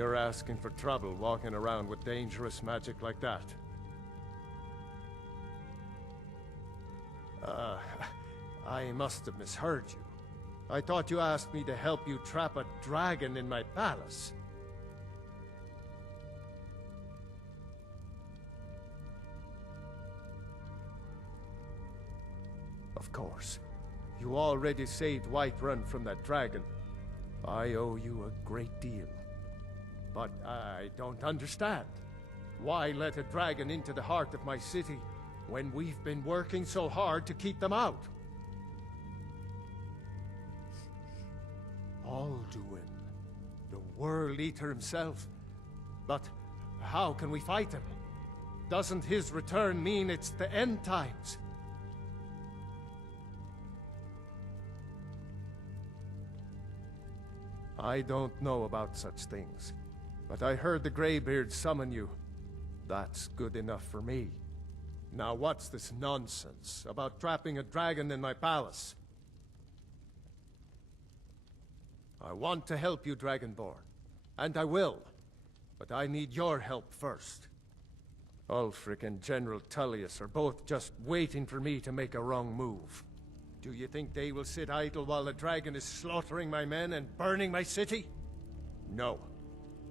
You're asking for trouble walking around with dangerous magic like that. I must have misheard you. I thought you asked me to help you trap a dragon in my palace. Of course. You already saved Whiterun from that dragon. I owe you a great deal. But I don't understand. Why let a dragon into the heart of my city when we've been working so hard to keep them out? Alduin, the World Eater himself. But how can we fight him? Doesn't his return mean it's the end times? I don't know about such things, but I heard the Greybeard summon you. That's good enough for me. Now what's this nonsense about trapping a dragon in my palace? I want to help you, Dragonborn, and I will, but I need your help first. Ulfric and General Tullius are both just waiting for me to make a wrong move. Do you think they will sit idle while the dragon is slaughtering my men and burning my city? No.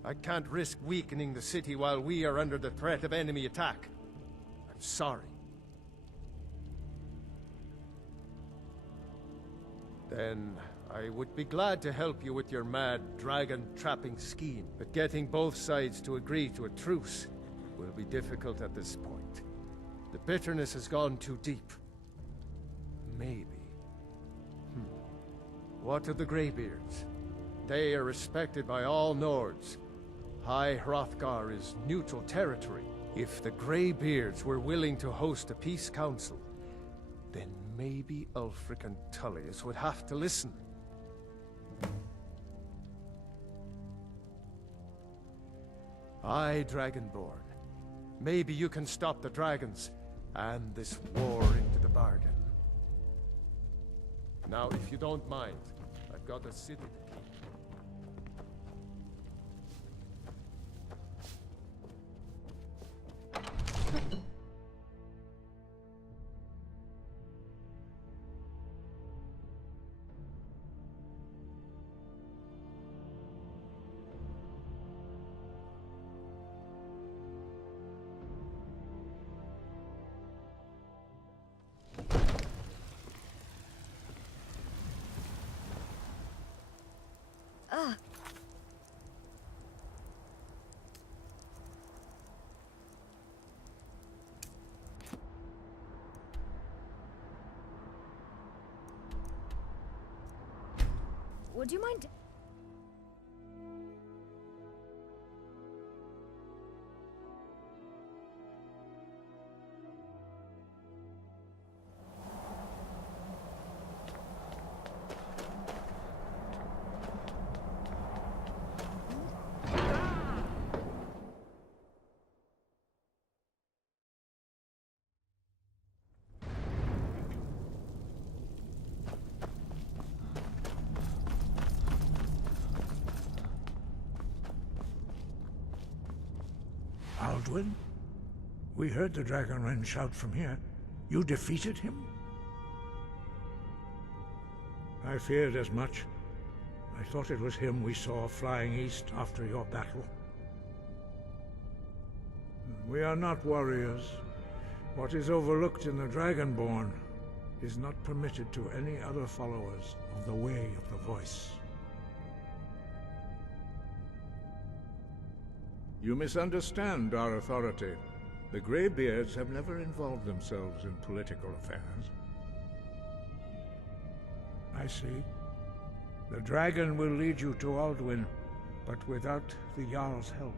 I can't risk weakening the city while we are under the threat of enemy attack. I'm sorry. Then I would be glad to help you with your mad dragon-trapping scheme, but getting both sides to agree to a truce will be difficult at this point. The bitterness has gone too deep. Maybe. What of the Greybeards? They are respected by all Nords. High Hrothgar is neutral territory. If the Greybeards were willing to host a peace council, then maybe Ulfric and Tullius would have to listen. Aye, Dragonborn. Maybe you can stop the dragons, and this war into the bargain. Now, if you don't mind, I've got a city to keep. Would you mind? Alduin? We heard the Dragonren shout from here. You defeated him? I feared as much. I thought it was him we saw flying east after your battle. We are not warriors. What is overlooked in the Dragonborn is not permitted to any other followers of the Way of the Voice. You misunderstand our authority. The Greybeards have never involved themselves in political affairs. I see. The dragon will lead you to Alduin, but without the Jarl's help.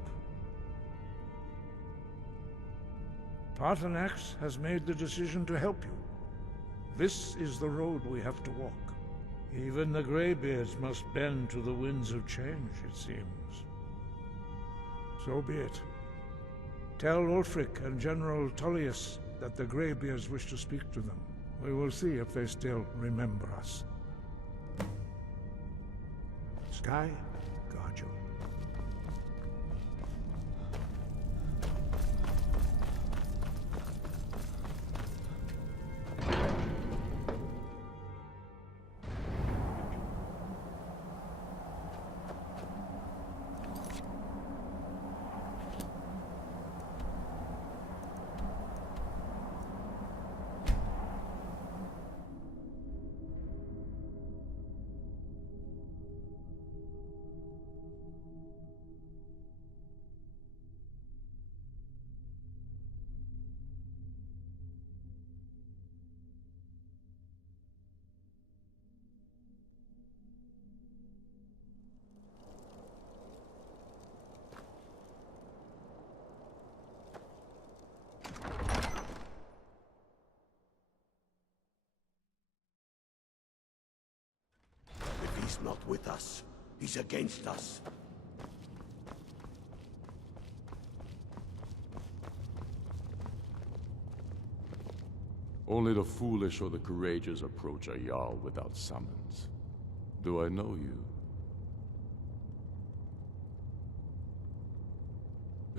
Paarthurnax has made the decision to help you. This is the road we have to walk. Even the Greybeards must bend to the winds of change, it seems. So be it. Tell Ulfric and General Tullius that the Greybeards wish to speak to them. We will see if they still remember us. Sky, guard you. us. He's against us. Only the foolish or the courageous approach a Jarl without summons. Do I know you?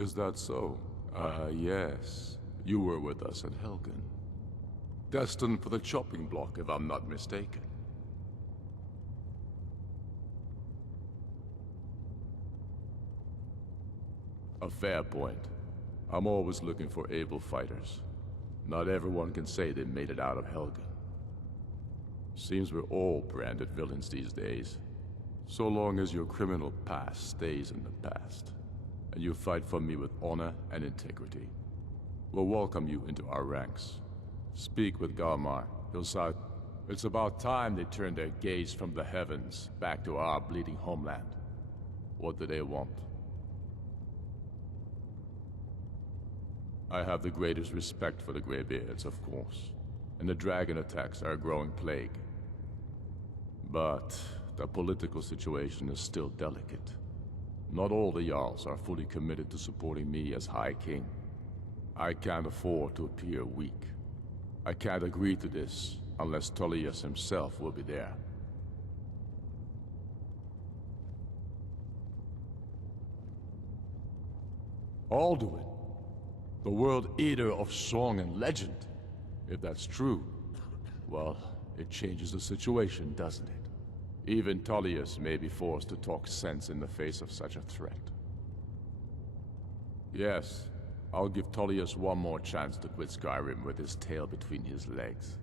Is that so? Yes. You were with us at Helgen. Destined for the chopping block, if I'm not mistaken. A fair point. I'm always looking for able fighters. Not everyone can say they made it out of Helgen. Seems we're all branded villains these days. So long as your criminal past stays in the past, and you fight for me with honor and integrity, we'll welcome you into our ranks. Speak with Galmar. He'll say, it's about time they turned their gaze from the heavens back to our bleeding homeland. What do they want? I have the greatest respect for the Greybeards, of course, and the dragon attacks are a growing plague. But the political situation is still delicate. Not all the Jarls are fully committed to supporting me as High King. I can't afford to appear weak. I can't agree to this unless Tullius himself will be there. Alduin, the World Eater of song and legend. If that's true, well, it changes the situation, doesn't it? Even Tullius may be forced to talk sense in the face of such a threat. Yes, I'll give Tullius one more chance to quit Skyrim with his tail between his legs.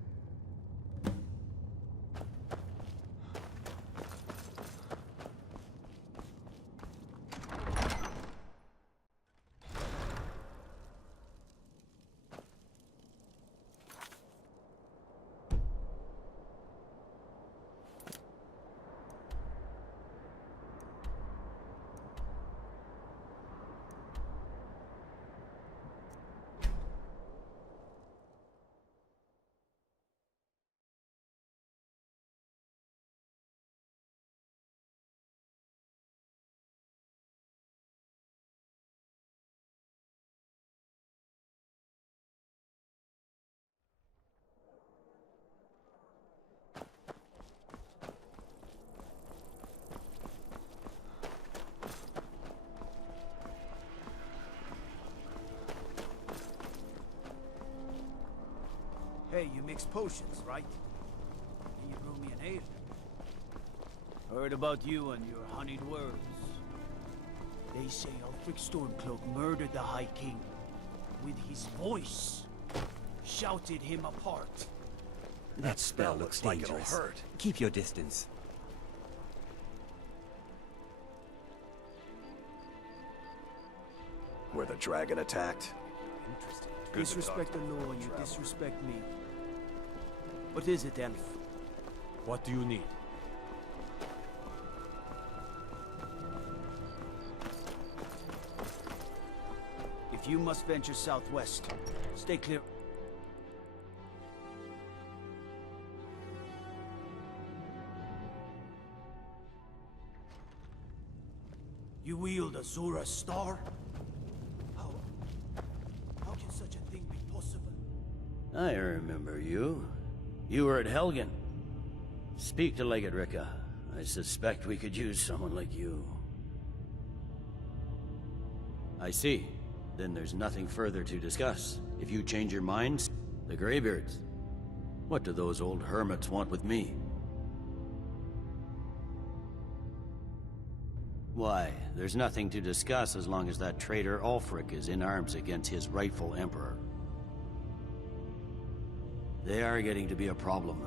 Hey, you mix potions, right? Can you brew me an ale? Heard about you and your honeyed words. They say Ulfric Stormcloak murdered the High King. With his voice. Shouted him apart. That spell looks like it'll dangerous. hurt. Keep your distance. Where the dragon attacked? Interesting. Good to Disrespect talk the to law a and you traveler. disrespect me. What is it, Elf? What do you need? If you must venture southwest, stay clear. You wield a Zora star? How can such a thing be possible? I remember you. You were at Helgen. Speak to Legate Ricka. I suspect we could use someone like you. I see. Then there's nothing further to discuss. If you change your minds, the Greybeards. What do those old hermits want with me? Why, there's nothing to discuss as long as that traitor Ulfric is in arms against his rightful emperor. They are getting to be a problem,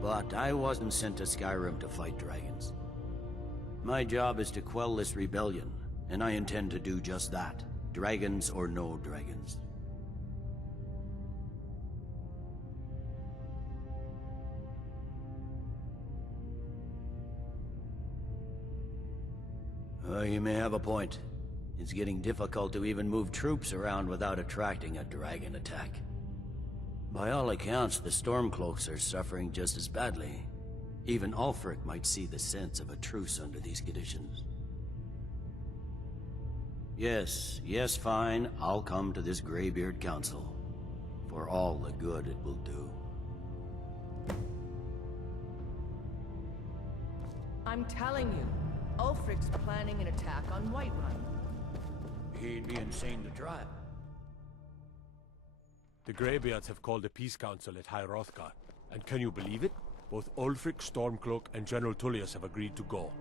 but I wasn't sent to Skyrim to fight dragons. My job is to quell this rebellion, and I intend to do just that, dragons or no dragons. You may have a point. It's getting difficult to even move troops around without attracting a dragon attack. By all accounts, the Stormcloaks are suffering just as badly. Even Ulfric might see the sense of a truce under these conditions. Yes, fine. I'll come to this Greybeard Council. For all the good it will do. I'm telling you, Ulfric's planning an attack on Whiterun. He'd be insane to try. The Greybeards have called a peace council at High Hrothgar, and can you believe it? Both Ulfric, Stormcloak, and General Tullius have agreed to go.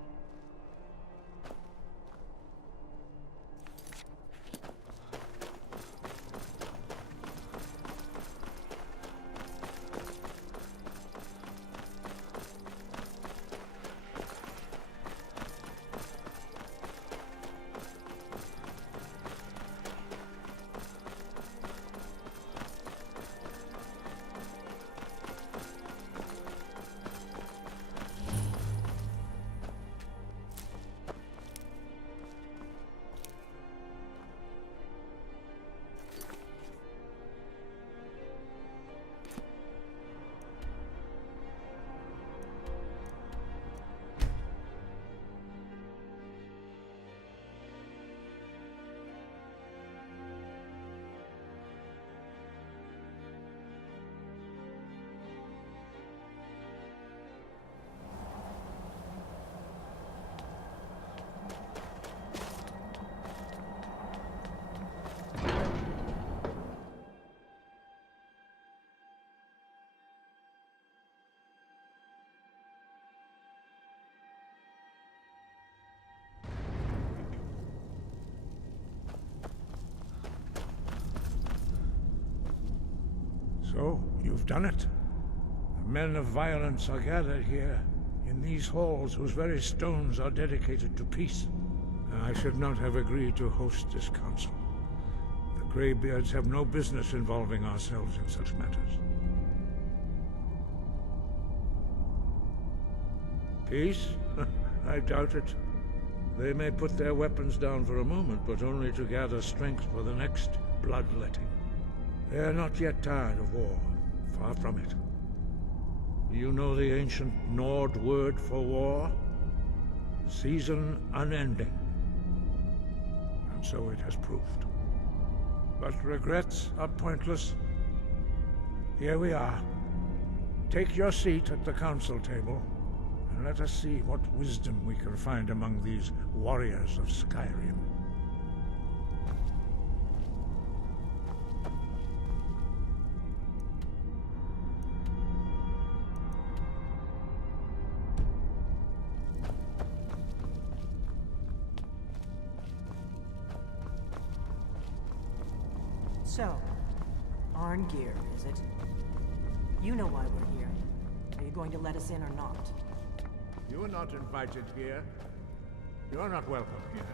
So, you've done it. The men of violence are gathered here, in these halls whose very stones are dedicated to peace. I should not have agreed to host this council. The Greybeards have no business involving ourselves in such matters. Peace? I doubt it. They may put their weapons down for a moment, but only to gather strength for the next bloodletting. They are not yet tired of war. Far from it. Do you know the ancient Nord word for war? Season unending. And so it has proved. But regrets are pointless. Here we are. Take your seat at the council table, and let us see what wisdom we can find among these warriors of Skyrim. So, Arngeir, is it? You know why we're here. Are you going to let us in or not? You are not invited here. You are not welcome here.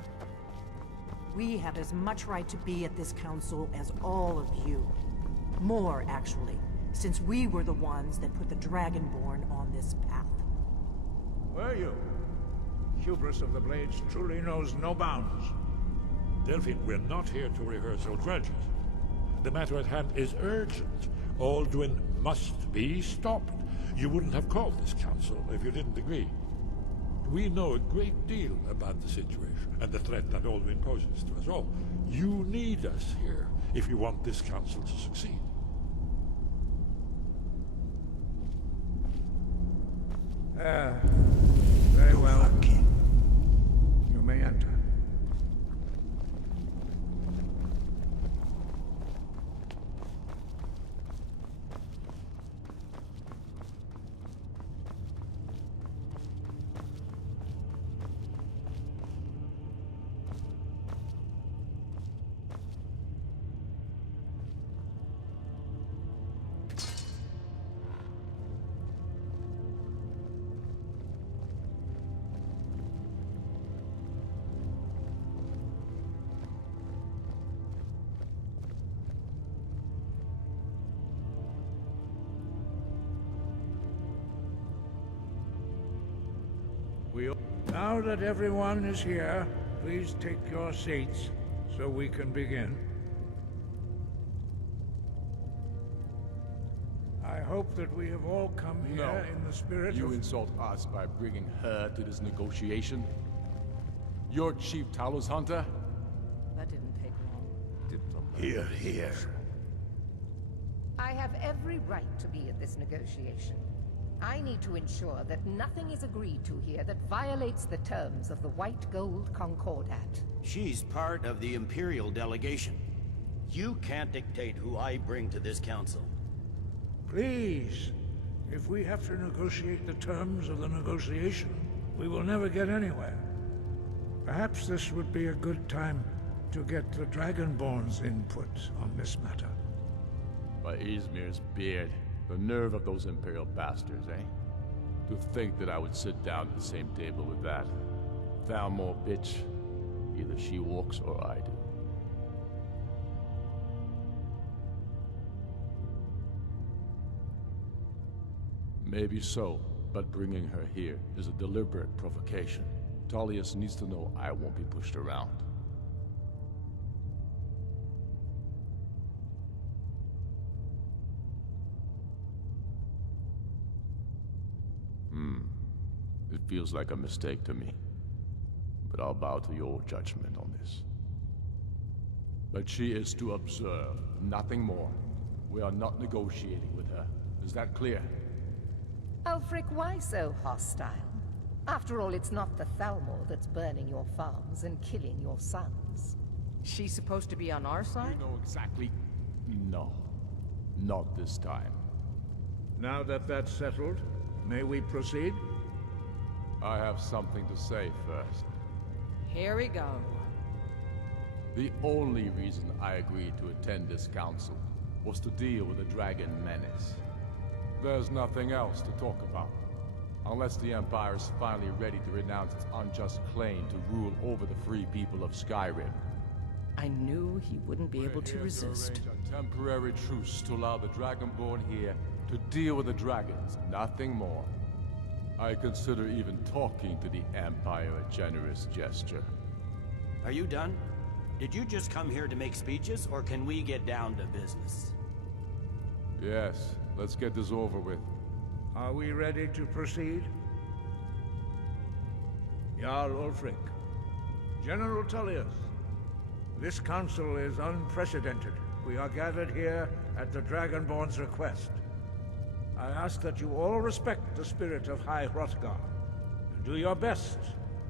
We have as much right to be at this council as all of you. More, actually, since we were the ones that put the Dragonborn on this path. Were you? Hubris of the Blades truly knows no bounds. Delphine, we're not here to rehearse old grudges. The matter at hand is urgent. Alduin must be stopped. You wouldn't have called this council if you didn't agree. We know a great deal about the situation and the threat that Alduin poses to us all. You need us here if you want this council to succeed. Very well. You may enter. Now that everyone is here, please take your seats so we can begin. I hope that we have all come here in the spirit You of... insult us by bringing her to this negotiation? You're Chief Talos Hunter? That didn't take long. Here, here. I have every right to be at this negotiation. I need to ensure that nothing is agreed to here that violates the terms of the White Gold Concordat. She's part of the Imperial delegation. You can't dictate who I bring to this council. Please, if we have to negotiate the terms of the negotiation, we will never get anywhere. Perhaps this would be a good time to get the Dragonborn's input on this matter. By Izmir's beard, the nerve of those Imperial bastards, eh? To think that I would sit down at the same table with that. Thalmor bitch. Either she walks or I do. Maybe so, but bringing her here is a deliberate provocation. Tullius needs to know I won't be pushed around. It feels like a mistake to me. But I'll bow to your judgment on this. But she is to observe, nothing more. We are not negotiating with her. Is that clear? Ulfric, why so hostile? After all, it's not the Thalmor that's burning your farms and killing your sons. She's supposed to be on our side? You know exactly... No. Not this time. Now that that's settled, may we proceed? I have something to say first. Here we go. The only reason I agreed to attend this council was to deal with the Dragon Menace. There's nothing else to talk about. Unless the Empire is finally ready to renounce its unjust claim to rule over the free people of Skyrim. I knew he wouldn't be able to resist. To arrange a temporary truce to allow the Dragonborn here to deal with the dragons, nothing more. I consider even talking to the Empire a generous gesture. Are you done? Did you just come here to make speeches, or can we get down to business? Yes, let's get this over with. Are we ready to proceed? Jarl Ulfric, General Tullius, this council is unprecedented. We are gathered here at the Dragonborn's request. I ask that you all respect the spirit of High Hrothgar, and do your best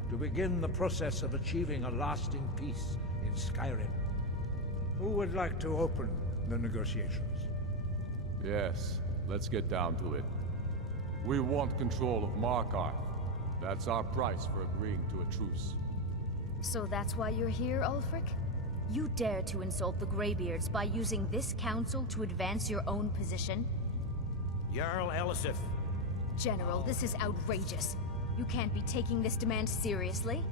to begin the process of achieving a lasting peace in Skyrim. Who would like to open the negotiations? Yes, let's get down to it. We want control of Markarth. That's our price for agreeing to a truce. So that's why you're here, Ulfric? You dare to insult the Greybeards by using this council to advance your own position? Jarl Elisif. General, this is outrageous. You can't be taking this demand seriously.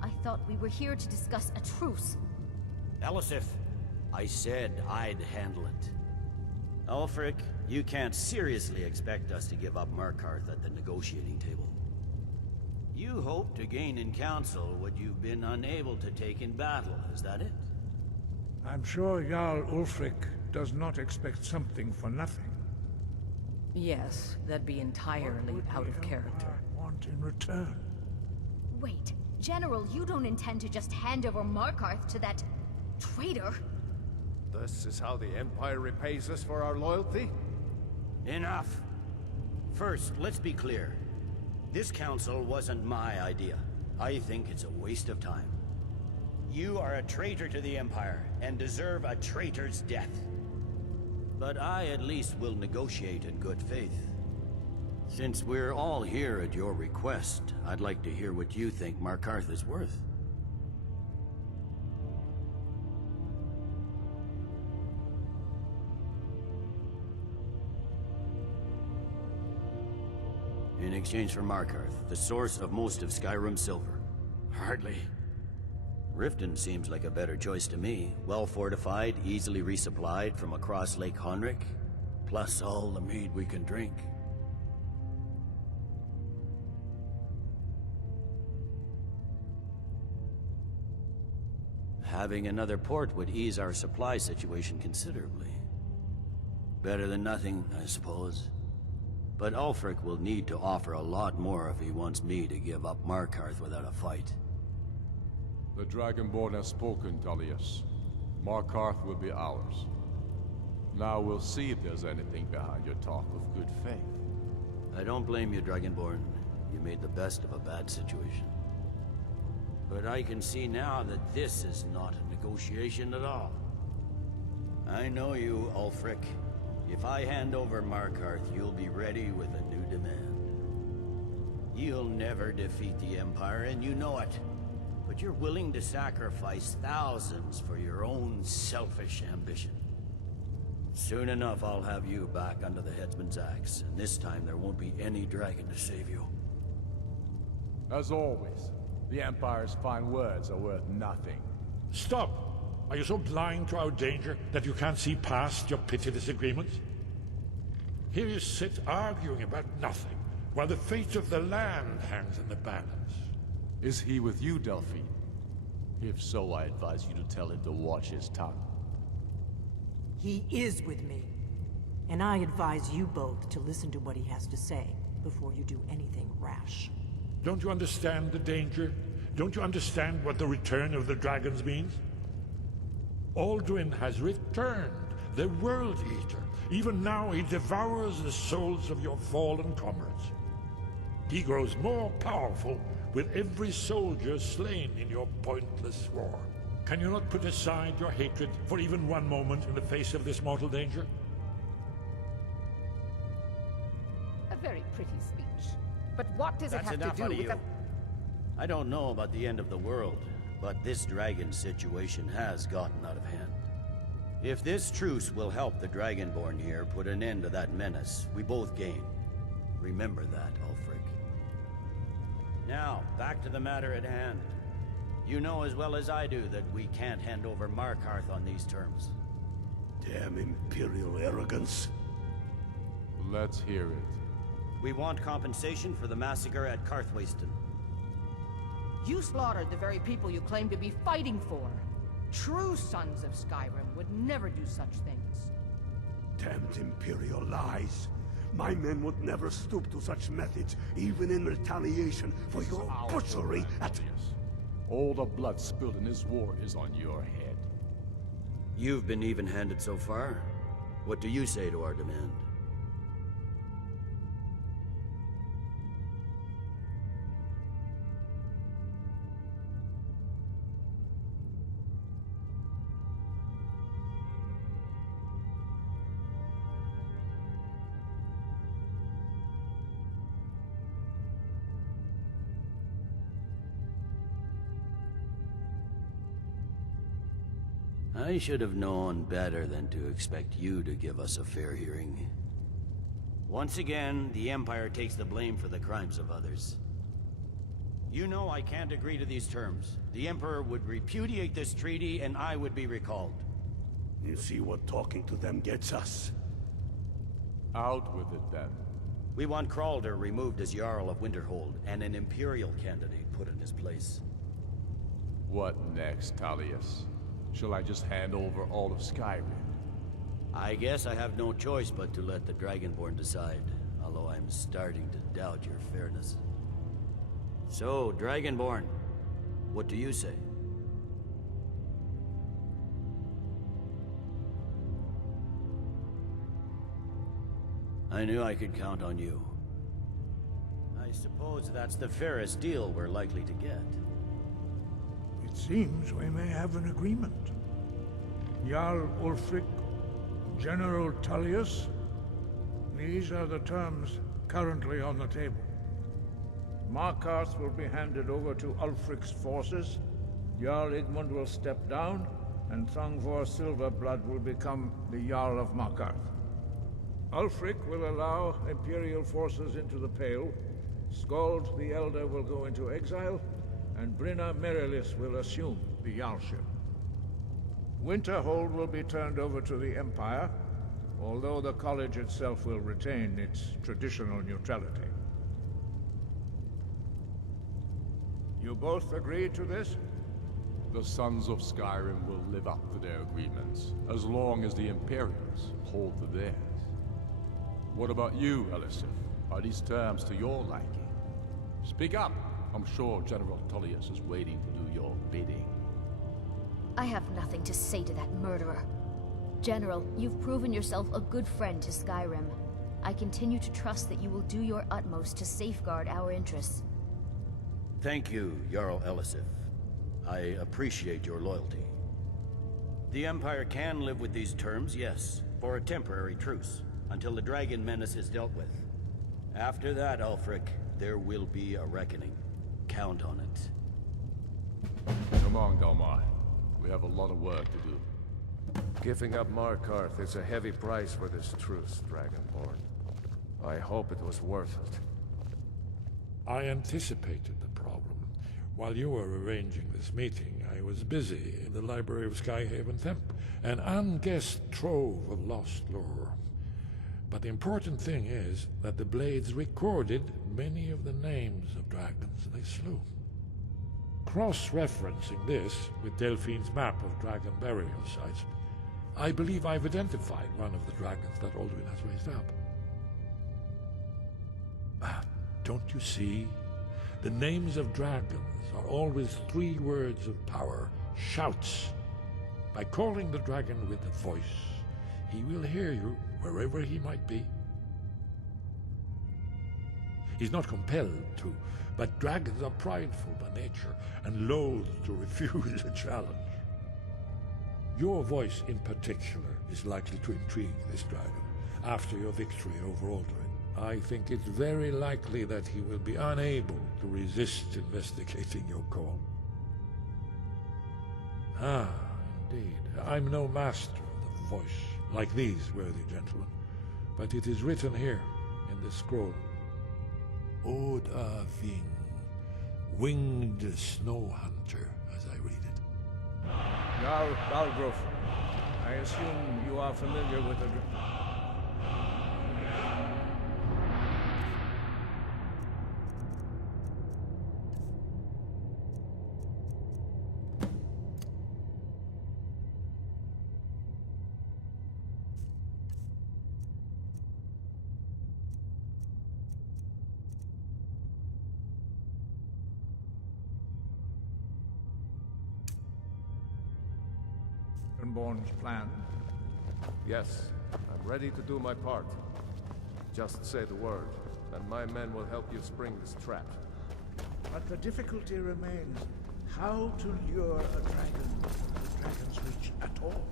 I thought we were here to discuss a truce. Elisif, I said I'd handle it. Ulfric, you can't seriously expect us to give up Markarth at the negotiating table. You hope to gain in council what you've been unable to take in battle, is that it? I'm sure Jarl Ulfric does not expect something for nothing. Yes, that'd be entirely out of character. Want in return? Wait, General, you don't intend to just hand over Markarth to that traitor? This is how the Empire repays us for our loyalty? Enough! First, let's be clear. This council wasn't my idea. I think it's a waste of time. You are a traitor to the Empire, and deserve a traitor's death. But I at least will negotiate in good faith. Since we're all here at your request, I'd like to hear what you think Markarth is worth. In exchange for Markarth, the source of most of Skyrim's silver. Hardly. Riften seems like a better choice to me. Well fortified, easily resupplied from across Lake Honric, plus all the mead we can drink. Having another port would ease our supply situation considerably. Better than nothing, I suppose. But Ulfric will need to offer a lot more if he wants me to give up Markarth without a fight. The Dragonborn has spoken, Tullius. Markarth will be ours. Now we'll see if there's anything behind your talk of good faith. I don't blame you, Dragonborn. You made the best of a bad situation. But I can see now that this is not a negotiation at all. I know you, Ulfric. If I hand over Markarth, you'll be ready with a new demand. You'll never defeat the Empire, and you know it. But you're willing to sacrifice thousands for your own selfish ambition. Soon enough, I'll have you back under the headsman's axe, and this time there won't be any dragon to save you. As always, the Empire's fine words are worth nothing. Stop! Are you so blind to our danger that you can't see past your petty disagreements? Here you sit arguing about nothing, while the fate of the land hangs in the balance. Is he with you, Delphine? If so, I advise you to tell him to watch his tongue. He is with me. And I advise you both to listen to what he has to say before you do anything rash. Don't you understand the danger? Don't you understand what the return of the dragons means? Alduin has returned, the World Eater. Even now he devours the souls of your fallen comrades. He grows more powerful with every soldier slain in your pointless war. Can you not put aside your hatred for even one moment in the face of this mortal danger? A very pretty speech. But what does it have to do with the... I don't know about the end of the world, but this dragon situation has gotten out of hand. If this truce will help the Dragonborn here put an end to that menace, we both gain. Remember that, Ulfric. Now, back to the matter at hand. You know as well as I do that we can't hand over Markarth on these terms. Damn Imperial arrogance. Let's hear it. We want compensation for the massacre at Karthwasten. You slaughtered the very people you claim to be fighting for. True sons of Skyrim would never do such things. Damned Imperial lies. My men would never stoop to such methods, even in retaliation for your butchery at... All the blood spilled in this war is on your head. You've been even-handed so far. What do you say to our demand? I should have known better than to expect you to give us a fair hearing. Once again, the Empire takes the blame for the crimes of others. You know I can't agree to these terms. The Emperor would repudiate this treaty and I would be recalled. You see what talking to them gets us? Out with it, then. We want Kralder removed as Jarl of Winterhold and an Imperial candidate put in his place. What next, Tullius? Shall I just hand over all of Skyrim? I guess I have no choice but to let the Dragonborn decide, although I'm starting to doubt your fairness. So, Dragonborn, what do you say? I knew I could count on you. I suppose that's the fairest deal we're likely to get. It seems we may have an agreement. Jarl Ulfric, General Tullius, these are the terms currently on the table. Markarth will be handed over to Ulfric's forces, Jarl Igmund will step down, and Thongvor Silverblood will become the Jarl of Markarth. Ulfric will allow Imperial forces into the Pale, Skald the Elder will go into exile, and Brinna Merilis will assume the Jarlship. Winterhold will be turned over to the Empire, although the College itself will retain its traditional neutrality. You both agree to this? The Sons of Skyrim will live up to their agreements, as long as the Imperials hold to theirs. What about you, Elisif? Are these terms to your liking? Speak up! I'm sure General Tullius is waiting to do your bidding. I have nothing to say to that murderer. General, you've proven yourself a good friend to Skyrim. I continue to trust that you will do your utmost to safeguard our interests. Thank you, Jarl Elisif. I appreciate your loyalty. The Empire can live with these terms, yes, for a temporary truce, until the dragon menace is dealt with. After that, Ulfric, there will be a reckoning. Count on it. Come on, Galmar. We have a lot of work to do. Giving up Markarth is a heavy price for this truce, Dragonborn. I hope it was worth it. I anticipated the problem. While you were arranging this meeting, I was busy in the library of Skyhaven Temp, an unguessed trove of lost lore. But the important thing is that the Blades recorded many of the names of dragons they slew. Cross-referencing this with Delphine's map of dragon burial sites, I believe I've identified one of the dragons that Alduin has raised up. Don't you see? The names of dragons are always 3 words of power, shouts. By calling the dragon with a voice, he will hear you wherever he might be. He's not compelled to, but dragons are prideful by nature and loath to refuse a challenge. Your voice in particular is likely to intrigue this dragon after your victory over Alduin. I think it's very likely that he will be unable to resist investigating your call. Ah, indeed. I'm no master of the voice, like these worthy gentlemen, but it is written here in this scroll. Oda Ving, winged snow hunter, as I read it. Jarl Balgruf, I assume you are familiar with the... Born's plan? Yes, I'm ready to do my part. Just say the word, and my men will help you spring this trap. But the difficulty remains how to lure a dragon to the dragon's reach at all.